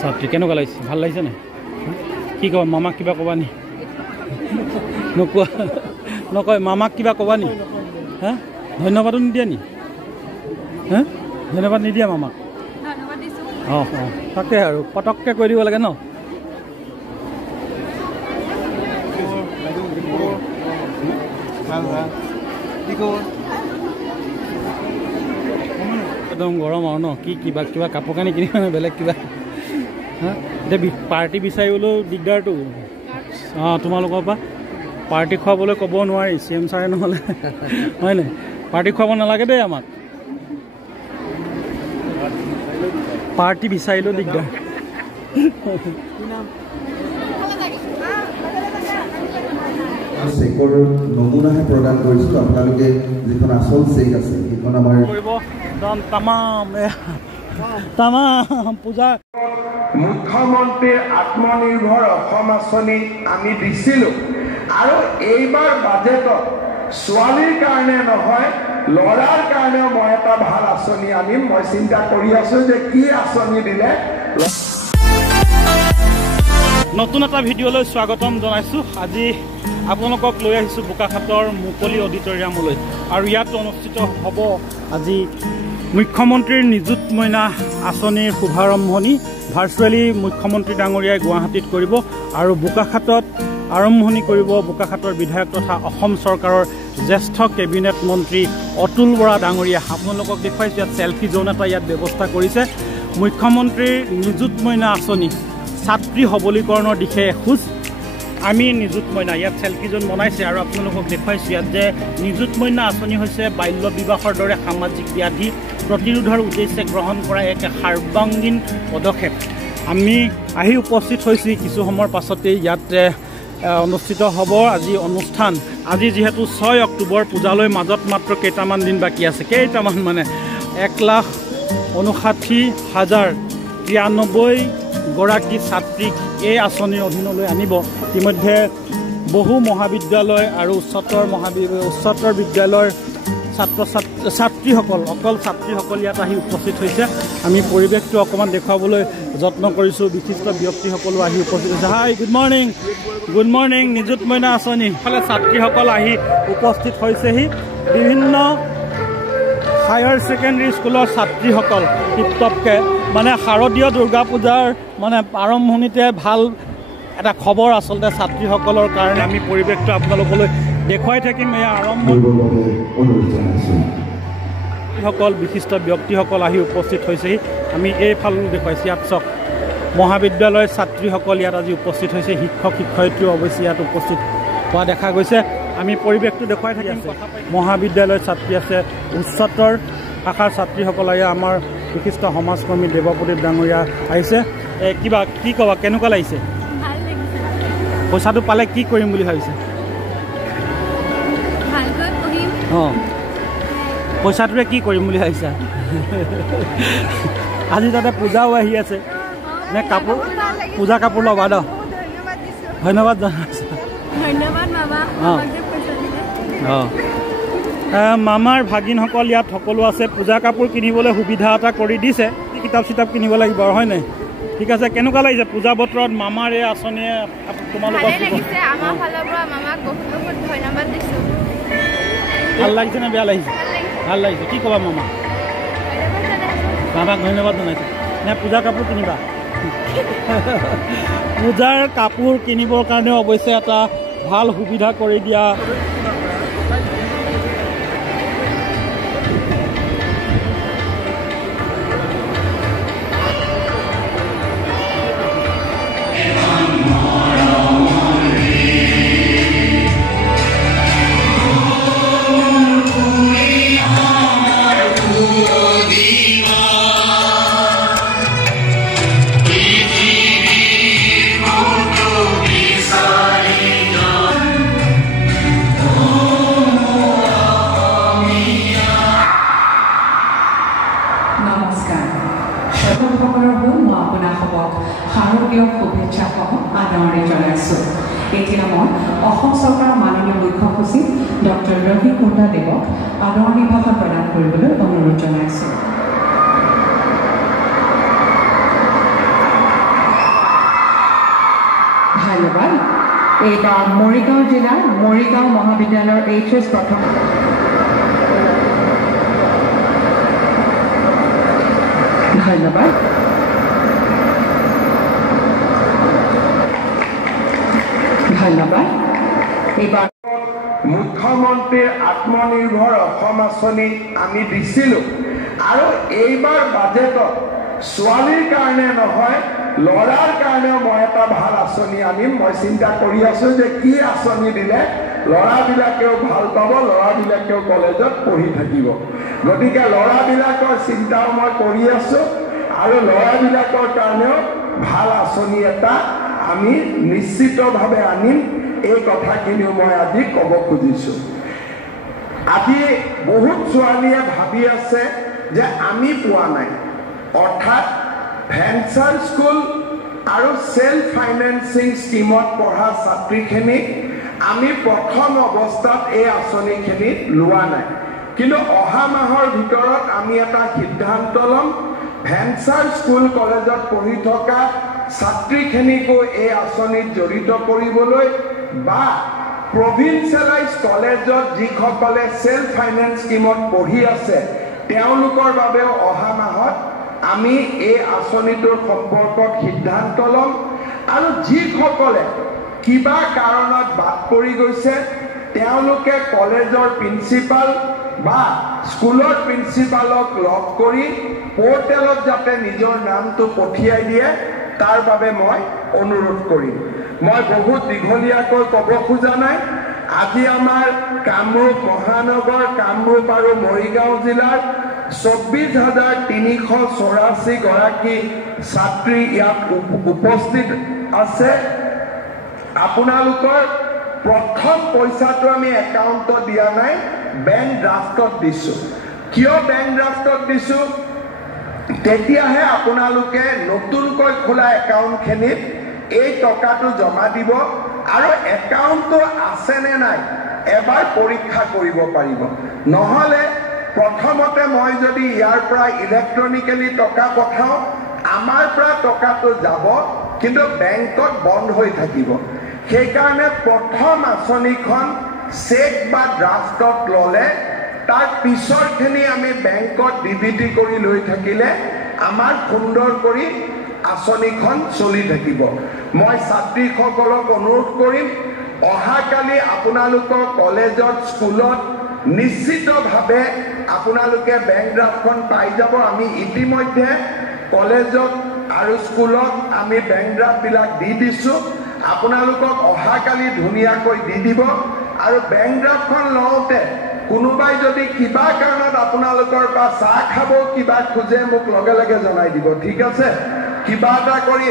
ছাত্ৰী কেনেকুৱা লাগিছে ভাল লাগিছে নাই কি কবা মামাক কিবা ক'বা নি নকোৱা নকয় মামাক কিবা ক'বা নি হা ধন্যবাদো নিদিয়া নি হা ধন্যবাদ নিদিয়া মামাক অঁ অঁ তাকে আৰু পটককৈ কৈ দিব লাগে ন একদম গৰম আৰু ন কি কিবা কিবা কাপোৰ কানি কিনি মানে বেলেগ কিবা হা এতিয়া পাৰ্টি বিচাৰিবলৈও দিগদাৰটো অঁ তোমালোকৰ পৰা পাৰ্টি খুৱাবলৈ ক'ব নোৱাৰি CM ছাৰে নহ'লে হয় নাই পাৰ্টি খুৱাব নালাগে দেই আমাক পাৰ্টি বিচাৰিলেও দিগদাৰ চেকৰ নমুনাহে প্ৰদান কৰিছোঁ আপোনালোকে যিখন আচল চেক আছে সেইখন আমাৰ তামাম পূজা মুখ্যমন্ত্ৰীৰ আত্মনিৰ্ভৰ অসম আঁচনি আমি দিছিলোঁ আৰু এইবাৰ বাজেটত ছোৱালীৰ কাৰণে নহয় ল'ৰাৰ কাৰণেও মই এটা ভাল আঁচনি আনিম মই চিন্তা কৰি আছোঁ যে কি আঁচনি দিলে নতুন এটা ভিডিঅ'লৈ স্বাগতম জনাইছোঁ আজি আপোনালোকক লৈ আহিছোঁ বোকাখাটৰ মুকলি অডিটৰিয়ামলৈ আৰু ইয়াত অনুষ্ঠিত হ'ব আজি মুখ্যমন্ত্ৰীৰ নিযুত মইনা আঁচনিৰ শুভাৰম্ভণি ভাৰ্চুৱেলি মুখ্যমন্ত্ৰী ডাঙৰীয়াই গুৱাহাটীত কৰিব আৰু বোকাখাটত আৰম্ভণি কৰিব বোকাখাটৰ বিধায়ক তথা অসম চৰকাৰৰ জ্যেষ্ঠ কেবিনেট মন্ত্ৰী অতুল বৰা ডাঙৰীয়া আপোনালোকক দেখুৱাইছোঁ ইয়াত চেলফি জ'ন এটা ইয়াত ব্যৱস্থা কৰিছে মুখ্যমন্ত্ৰীৰ নিযুত মইনা আঁচনি ছাত্ৰী সবলীকৰণৰ দিশে এখোজ আমি নিযুত মইনা ইয়াত চেলফি জ'ন বনাইছে আৰু আপোনালোকক দেখুৱাইছোঁ ইয়াত যে নিযুত মইনা আঁচনি হৈছে বাল্য বিবাহৰ দৰে সামাজিক ব্যাধি প্ৰতিৰোধৰ উদ্দেশ্যে গ্ৰহণ কৰা এক সাৰ্বাংগীন পদক্ষেপ আমি আহি উপস্থিত হৈছোঁ কিছু সময়ৰ পাছতেই ইয়াত অনুষ্ঠিত হ'ব আজি অনুষ্ঠান আজি যিহেতু 6 অক্টোবৰ পূজালৈ মাজত মাত্ৰ কেইটামান দিন বাকী আছে কেইটামান মানে 1,59,093 গৰাকী ছাত্ৰীক এই আঁচনিৰ অধীনলৈ আনিব ইতিমধ্যে বহু মহাবিদ্যালয় আৰু উচ্চতৰ বিদ্যালয়ৰ ছাত্ৰীসকল অকল ছাত্ৰীসকল ইয়াত আহি উপস্থিত হৈছে আমি পৰিৱেশটো অকণমান দেখুৱাবলৈ যত্ন কৰিছোঁ বিশিষ্ট ব্যক্তিসকলো আহি উপস্থিত হৈছে হাই গুড মৰ্ণিং নিযুত মইনা আঁচনি ফালে ছাত্ৰীসকল আহি উপস্থিত হৈছেহি বিভিন্ন হায়াৰ ছেকেণ্ডেৰী স্কুলৰ ছাত্ৰীসকল টিপটপকৈ মানে শাৰদীয় দুৰ্গা পূজাৰ মানে আৰম্ভণিতে ভাল এটা খবৰ আচলতে ছাত্ৰীসকলৰ কাৰণে আমি পৰিৱেশটো আপোনালোকলৈ দেখুৱাই থাকিম এয়া আৰম্ভসকল বিশিষ্ট ব্যক্তিসকল আহি উপস্থিত হৈছেহি আমি এইফাল দেখুৱাইছোঁ ইয়াত চাওক মহাবিদ্যালয়ৰ ছাত্ৰীসকল ইয়াত আজি উপস্থিত হৈছে শিক্ষক শিক্ষয়িত্ৰী অৱশ্যে ইয়াত উপস্থিত হোৱা দেখা গৈছে আমি পৰিৱেশটো দেখুৱাই থাকিম মহাবিদ্যালয়ৰ ছাত্ৰী আছে উচ্চতৰ শাখাৰ ছাত্ৰীসকল আহি আমাৰ বিশিষ্ট সমাজকৰ্মী দেৱপ্ৰদীপ ডাঙৰীয়া আহিছে কিবা কি ক'বা কেনেকুৱা লাগিছে পইচাটো পালে কি কৰিম বুলি ভাবিছে অঁ পইচাটোৰে কি কৰিম বুলি ভাবিছা আজি তাতে পূজাও আহি আছে নে কাপোৰ পূজা কাপোৰ ল'বা ন ধন্যবাদ জনাইছোঁ অঁ মামাৰ ভাগিনসকল ইয়াত সকলো আছে পূজা কাপোৰ কিনিবলৈ সুবিধা এটা কৰি দিছে কিতাপ চিতাপ কিনিব লাগিব আৰু হয় নাই ঠিক আছে কেনেকুৱা লাগিছে পূজা বতৰত মামাৰ এই আঁচনিয়ে তোমালোকক ভাল লাগিছে নে বেয়া লাগিছে ভাল লাগিছে কি ক'বা মামাক ধন্যবাদ জনাইছোঁ নে পূজা কাপোৰ কিনিবা পূজাৰ কাপোৰ কিনিবৰ কাৰণেও অৱশ্যে এটা ভাল সুবিধা কৰি দিয়া এতিয়া মই অসম চৰকাৰৰ মাননীয় মুখ্য সচিব ডক্টৰ ৰবি কুণ্ডা দেৱক আদৰণি ভাষণ প্ৰদান কৰিবলৈ অনুৰোধ জনাইছোঁ। ধন্যবাদ। এইবাৰ মৰিগাঁও জিলাৰ মৰিগাঁও মহাবিদ্যালয়ৰ HS প্ৰথম ধন্যবাদ। ধন্যবাদ। এইবাৰ মুখ্যমন্ত্ৰীৰ আত্মনিৰ্ভৰ অসম আঁচনি আমি দিছিলোঁ আৰু এইবাৰ বাজেটত ছোৱালীৰ কাৰণে নহয় ল'ৰাৰ কাৰণেও মই এটা ভাল আঁচনি আনিম। মই চিন্তা কৰি আছোঁ যে কি আঁচনি দিলে ল'ৰাবিলাকেও ভাল পাব, ল'ৰাবিলাকেও কলেজত পঢ়ি থাকিব। গতিকে ল'ৰাবিলাকৰ চিন্তাও মই কৰি আছোঁ আৰু ল'ৰাবিলাকৰ কাৰণেও ভাল আঁচনি এটা আমি নিশ্চিতভাৱে আনিম। এই কথাখিনিও মই আজি ক'ব খুজিছোঁ। আজি বহুত ছোৱালীয়ে ভাবি আছে যে আমি পোৱা নাই, অৰ্থাৎ ভেঞ্চাৰ স্কুল আৰু সেল্ফ ফাইনেন্সিং স্কিমত পঢ়া ছাত্ৰীখিনিক আমি প্ৰথম অৱস্থাত এই আঁচনিখিনি লোৱা নাই, কিন্তু অহা মাহৰ ভিতৰত আমি এটা সিদ্ধান্ত ল'ম ভেঞ্চাৰ স্কুল কলেজত পঢ়ি থকা ছাত্ৰীখিনিকো এই আঁচনিত জড়িত কৰিবলৈ বা প্ৰভিন্সিয়েলাইজ কলেজত যিসকলে সেল্ফ ফাইনেন্স স্কিমত পঢ়ি আছে তেওঁলোকৰ বাবেও অহা মাহত আমি এই আঁচনিটোৰ সম্পৰ্কত সিদ্ধান্ত ল'ম। আৰু যিসকলে কিবা কাৰণত বাদ পৰি গৈছে তেওঁলোকে কলেজৰ প্ৰিন্সিপাল বা স্কুলৰ প্ৰিন্সিপালক লগ কৰি পৰ্টেলত যাতে নিজৰ নামটো পঠিয়াই দিয়ে তাৰ বাবে মই অনুৰোধ কৰিম। মই বহুত দীঘলীয়াকৈ ক'ব খোজা নাই। আজি আমাৰ কামৰূপ মহানগৰ, কামৰূপ আৰু মৰিগাঁও জিলাৰ 24,384 গৰাকী ছাত্ৰী ইয়াত উপস্থিত আছে। আপোনালোকৰ প্ৰথম পইচাটো আমি একাউণ্টত দিয়া নাই, বেংক ড্ৰাফটত দিছোঁ। কিয় বেংক ড্ৰাফটত দিছোঁ? তেতিয়াহে আপোনালোকে নতুনকৈ খোলা একাউণ্টখিনিত এই টকাটো জমা দিব আৰু একাউণ্টটো আছেনে নাই এবাৰ পৰীক্ষা কৰিব পাৰিব। নহ'লে প্ৰথমতে মই যদি ইয়াৰ পৰা ইলেক্ট্ৰনিকেলি টকা পঠাওঁ আমাৰ পৰা টকাটো যাব কিন্তু বেংকত বন্ধ হৈ থাকিব। সেইকাৰণে প্ৰথম আঁচনিখন চেক বা ড্ৰাফটত ল'লে তাৰ পিছৰখিনি আমি বেংকত ডিবিটি কৰি লৈ থাকিলে আমাৰ সুন্দৰ কৰি আঁচনিখন চলি থাকিব। মই ছাত্ৰীসকলক অনুৰোধ কৰিম অহাকালি আপোনালোকৰ কলেজত স্কুলত নিশ্চিতভাৱে আপোনালোকে বেংক ড্ৰাফটখন পাই যাব। আমি ইতিমধ্যে কলেজত আৰু স্কুলত আমি বেংক ড্ৰাফটবিলাক দি দিছোঁ। আপোনালোকক অহাকালি ধুনীয়াকৈ দি দিব। আৰু বেংক ড্ৰাফটখন লওঁতে কোনোবাই যদি কিবা কাৰণত আপোনালোকৰ পৰা চাহ খাব কিবা খোজে মোক লগে লগে জনাই দিব, ঠিক আছে? কিবা এটা কৰি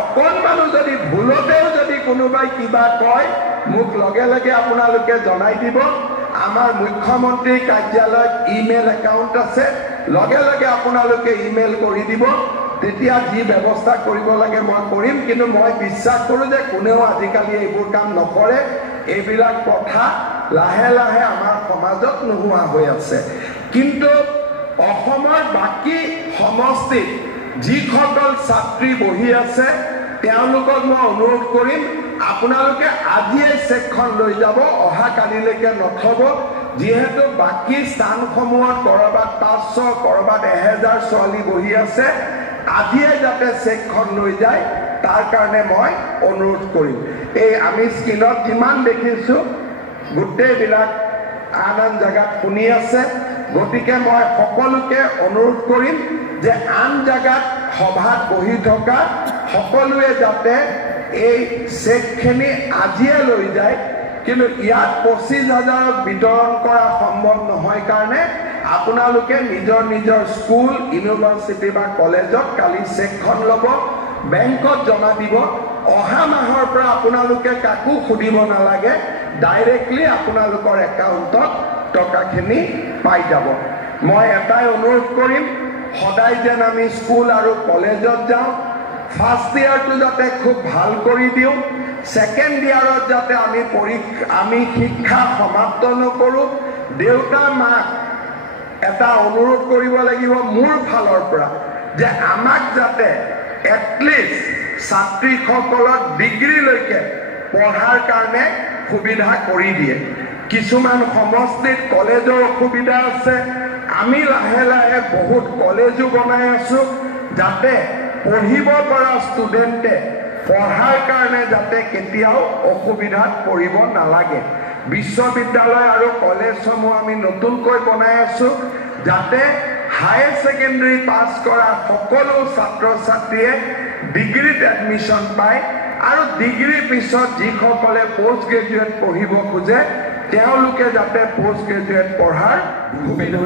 অকণমানো যদি ভুলতেও যদি কোনোবাই কিবা কয় মোক লগে লগে আপোনালোকে জনাই দিব। আমাৰ মুখ্যমন্ত্ৰীৰ কাৰ্যালয়ত ইমেইল একাউণ্ট আছে, লগে লগে আপোনালোকে ইমেইল কৰি দিব। তেতিয়া যি ব্যৱস্থা কৰিব লাগে মই কৰিম। কিন্তু মই বিশ্বাস কৰোঁ যে কোনেও আজিকালি এইবোৰ কাম নকৰে। এইবিলাক প্ৰথা লাহে লাহে আমাৰ সমাজত নোহোৱা হৈ আছে। কিন্তু অসমৰ বাকী সমষ্টিত যিসকল ছাত্ৰী বহি আছে তেওঁলোকক মই অনুৰোধ কৰিম আপোনালোকে আজিয়ে চেকখন লৈ যাব, অহাকালিলৈকে নথব। যিহেতু বাকী স্থানসমূহত ক'ৰবাত 500 ক'ৰবাত 1000 ছোৱালী বহি আছে, আজিয়ে যাতে চেকখন লৈ যায় তাৰ কাৰণে মই অনুৰোধ কৰিম। এই আমি স্ক্ৰীণত যিমান দেখিছোঁ গোটেইবিলাক আন আন জেগাত শুনি আছে। গতিকে মই সকলোকে অনুৰোধ কৰিম যে আন জেগাত সভাত বহি থকা সকলোৱে যাতে এই চেকখিনি আজিয়ে লৈ যায়। কিন্তু ইয়াত 25,000 বিতৰণ কৰা সম্ভৱ নহয় কাৰণে আপোনালোকে নিজৰ নিজৰ স্কুল, ইউনিভাৰ্চিটি বা কলেজত কালি চেকখন ল'ব, বেংকত জমা দিব। অহা মাহৰ পৰা আপোনালোকে কাকো সুধিব নালাগে, ডাইৰেক্টলি আপোনালোকৰ একাউণ্টত টকাখিনি পাই যাব। মই এটাই অনুৰোধ কৰিম সদায় যেন আমি স্কুল আৰু কলেজত যাওঁ, ফাৰ্ষ্ট ইয়াৰটো যাতে খুব ভাল কৰি দিওঁ, ছেকেণ্ড ইয়াৰত যাতে আমি শিক্ষা সমাপ্ত নকৰোঁ। দেউতা মাক এটা অনুৰোধ কৰিব লাগিব মোৰ ফালৰ পৰা যে আমাক যাতে এটলিষ্ট ছাত্ৰীসকলক ডিগ্ৰীলৈকে পঢ়াৰ কাৰণে সুবিধা কৰি দিয়ে কিছুমান সমষ্টিত কলেজৰ অসুবিধা আছে আমি লাহে লাহে বহুত কলেজো বনাই আছো যাতে পঢ়িব পৰা ষ্টুডেণ্টে পঢ়াৰ কাৰণে যাতে কেতিয়াও অসুবিধাত পৰিব নালাগে বিশ্ববিদ্যালয় আৰু কলেজসমূহ আমি নতুনকৈ বনাই আছো যাতে হায়াৰ সেকেন্ডাৰী পাছ কৰা সকলো ছাত্ৰ ছাত্ৰীয়ে ডিগ্ৰীত এডমিশ্যন পায় আৰু ডিগ্ৰী পিছত যিসকলে পোষ্ট গ্ৰেজুৱেট পঢ়িব খোজে তেওঁলোকে যাতে পোষ্ট গ্ৰেজুৱেট পঢ়াৰ সুবিধা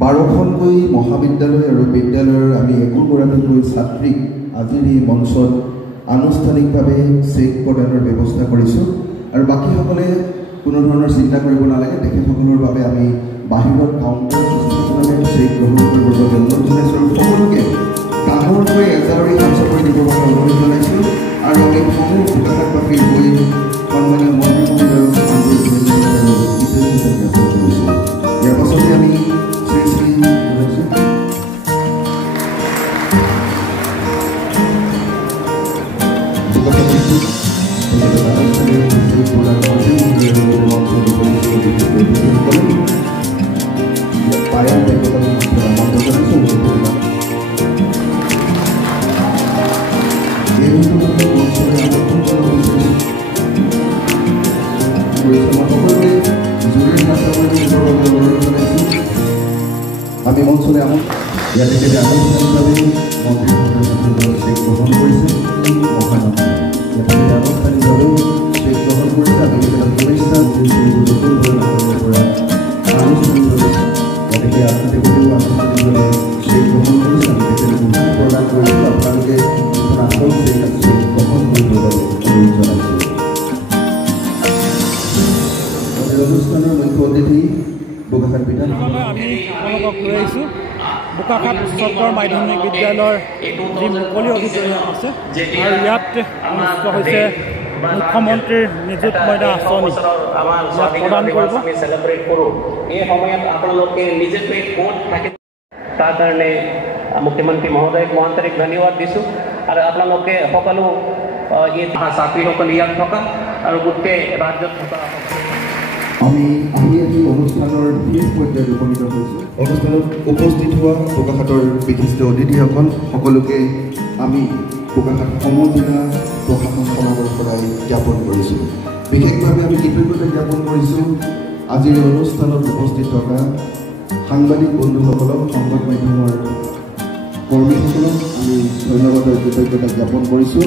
12খনকৈ মহাবিদ্যালয় আৰু বিদ্যালয়ৰ আমি একোগৰাকীকৈ ছাত্ৰীক আজিৰ এই মঞ্চত আনুষ্ঠানিকভাৱে চেক প্ৰদানৰ ব্যৱস্থা কৰিছোঁ আৰু বাকীসকলে কোনো ধৰণৰ চিন্তা কৰিব নালাগে তেখেতসকলৰ বাবে আমি বাহিৰত কাউণ্টাৰ চেক গ্ৰহণ কৰিবৰ বাবে অনুৰোধ জনাইছোঁ আৰু সকলোকে ডাঙৰকৈ এজাৰি হাত চাপৰি দিবৰ বাবে অনুৰোধ জনাইছোঁ আৰু আমি সমূহ বোকাখাতবাসীৰ হৈ সন্মানীয় মন্ত্ৰী মহোদয়ক আন্তৰিক ধন্যবাদ আৰু কৃতজ্ঞতা জ্ঞাপন কৰিছোঁ ইয়াৰ পাছতে আমি শ্ৰী শ্ৰী জনাইছোঁ আমি মঞ্চলে আহোঁ ইয়াতে কেতিয়া আনুষ্ঠানিকভাৱে মন্ত্ৰী মহোদয়ৰ চেক গ্ৰহণ কৰিছে এই মহানগৰ ইয়াতে আনুষ্ঠানিকভাৱে চেক গ্ৰহণ কৰিছে আমি কেতিয়াবা শুভেচ্ছা পৰা আনুষ্ঠানিকভাৱে ইয়াতে আনুষ্ঠানিকভাৱে চেক গ্ৰহণ কৰিছে আমি কেতিয়াবা প্ৰদান কৰিছোঁ আপোনালোকে যিখন আচল চেক আছে গ্ৰহণ কৰিবৰ বাবে অনুৰোধ জনাইছোঁ অনুষ্ঠানৰ মুখ্য অতিথি বোকাখাত বিধানসভা আমি আপোনালোকক লৈ আহিছোঁ বোকাখাত উচ্চতৰ মাধ্যমিক বিদ্যালয়ৰ যি মুকলি অডিটৰিয়াম আছে আৰু ইয়াত অনুষ্ঠিত হৈছে মুখ্যমন্ত্ৰীৰ নিযুত মইনা আঁচনি প্ৰদান কৰিব আমি চেলিব্ৰেট কৰোঁ এই সময়ত আপোনালোকে নিজেকৈ ক'ত থাকে তাৰ কাৰণে মুখ্যমন্ত্ৰী মহোদয়ক মই আন্তৰিক ধন্যবাদ দিছোঁ আৰু আপোনালোকে সকলো এই ছাত্ৰীসকল ইয়াত থকা আৰু গোটেই ৰাজ্যত থকা আমি আহি অনুষ্ঠানৰ শেষ পৰ্যায়ত উপনীত হৈছোঁ অনুষ্ঠানত উপস্থিত হোৱা বোকাখাতৰ বিশিষ্ট অতিথিসকল সকলোকে আমি বোকাখাত সমজিলা প্ৰশাসন সমাজৰ পৰাই জ্ঞাপন কৰিছোঁ বিশেষভাৱে আমি কৃতজ্ঞতা জ্ঞাপন কৰিছোঁ আজিৰ অনুষ্ঠানত উপস্থিত থকা সাংবাদিক বন্ধুসকলক সংবাদ মাধ্যমৰ কৰ্মীসকলক আমি ধন্যবাদ আৰু কৃতজ্ঞতা জ্ঞাপন কৰিছোঁ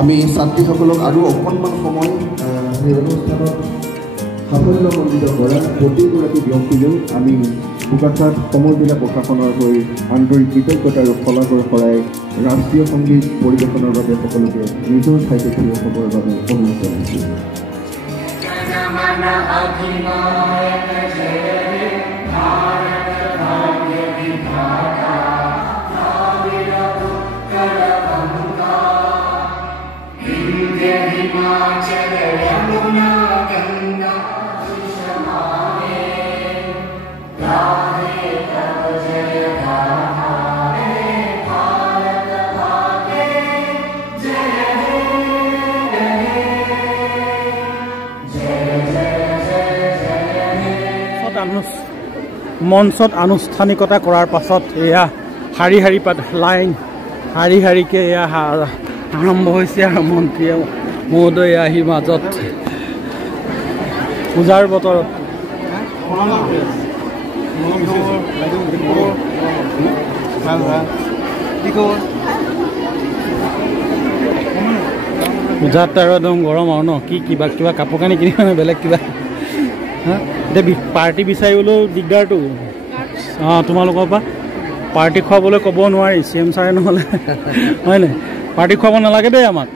আমি ছাত্ৰীসকলক আৰু অকণমান সময় এই অনুষ্ঠানত সাফল্যমণ্ডিত কৰা প্ৰতিগৰাকী ব্যক্তিলৈ আমি বোকাখাত সমজিলা প্ৰশাসনৰ হৈ আন্তৰিক কৃতজ্ঞতা আৰু শলাগৰ শৰাই ৰাষ্ট্ৰীয় সংগীত পৰিৱেশনৰ বাবে সকলোকে নিজৰ ঠাইতে থিয় হ'বৰ বাবে অনুৰোধ জনাইছোঁ মঞ্চত আনুষ্ঠানিকতা কৰাৰ পাছত এয়া শাৰী শাৰী লাইন শাৰী শাৰীকৈ এয়া আৰম্ভ হৈছে আৰু মন্ত্ৰীয়ে মহোদয় আহি মাজত পূজাৰ বতৰত পূজাত আৰু একদম গৰম আৰু ন কি কিবা কিবা কাপোৰ কানি কিনি মানে বেলেগ কিবা এতিয়া পাৰ্টি বিচাৰিবলৈও দিগদাৰটো অঁ তোমালোকৰ পৰা পাৰ্টি খুৱাবলৈ ক'ব নোৱাৰি চি এম ছাৰে নহ'লে হয় নাই পাৰ্টি খুৱাব নালাগে দেই আমাক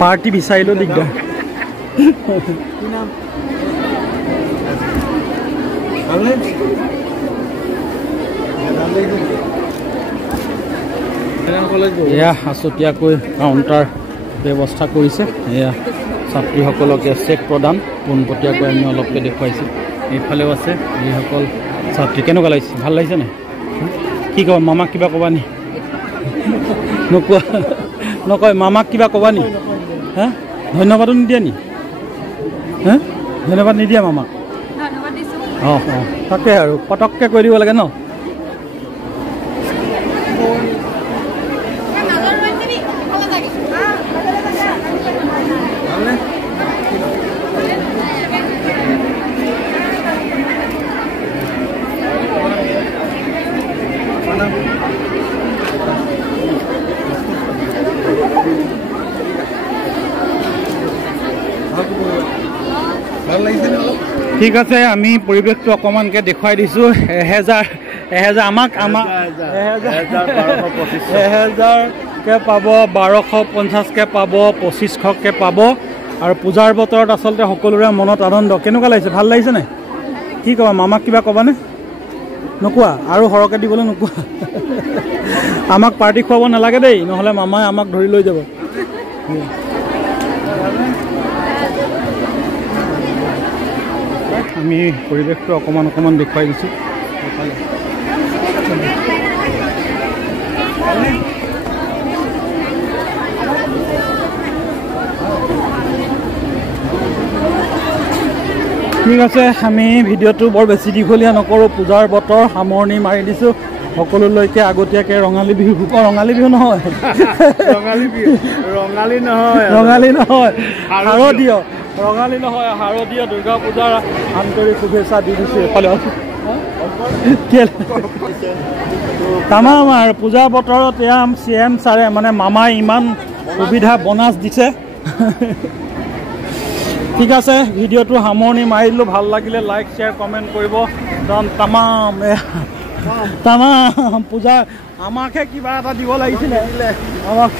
পাৰ্টি বিচাৰিলেও দিগদাৰ এয়া আছুতীয়াকৈ কাউণ্টাৰ ব্যৱস্থা কৰিছে এয়া ছাত্ৰীসকলকে চেক প্ৰদান পোনপটীয়াকৈ আমি অলপকৈ দেখুৱাইছোঁ এইফালেও আছে যিসকল ছাত্ৰী কেনেকুৱা লাগিছে ভাল লাগিছে নাই কি কয় মামাক কিবা ক'বা নি নকোৱা নকয় মামাক কিবা ক'বা নি হা ধন্যবাদো নিদিয়া নি হা ধন্যবাদ নিদিয়া মামাক অঁ অঁ তাকে আৰু পটককৈ কৈ দিব লাগে ন ঠিক আছে আমি পৰিৱেশটো অকণমানকৈ দেখুৱাই দিছোঁ 1000 আমাক 1000কৈ পাব 1250কৈ পাব 2500কৈ পাব আৰু পূজাৰ বতৰত আচলতে সকলোৰে মনত আনন্দ কেনেকুৱা লাগিছে ভাল লাগিছে নাই কি ক'বা মামাক কিবা ক'বানে নোকোৱা আৰু সৰহকৈ দিবলৈ নোকোৱা আমাক পাৰ্টি খুৱাব নালাগে দেই নহ'লে মামাই আমাক ধৰি লৈ যাব আমি পৰিৱেশটো অকণমান দেখুৱাই দিছোঁ ঠিক আছে আমি ভিডিঅ'টো বৰ বেছি দীঘলীয়া নকৰোঁ পূজাৰ বতৰ সামৰণি মাৰি দিছোঁ সকলোলৈকে আগতীয়াকৈ ৰঙালী বিহু ৰঙালী বিহু নহয় ৰঙালী নহয় শাৰদীয় ৰঙালী নহয় শাৰদীয় দুৰ্গা পূজাৰ আন্তৰিক শুভেচ্ছা দি দিছোঁ এইফালে তামাম আৰু পূজা বতৰত এয়া CM ছাৰে মানে মামাই ইমান সুবিধা বনাছ দিছে ঠিক আছে ভিডিঅ'টো সামৰণি মাৰি দিলোঁ ভাল লাগিলে লাইক শ্বেয়াৰ কমেণ্ট কৰিব তামাম পূজা আমাকহে কিবা এটা দিব লাগিছিলে আমাক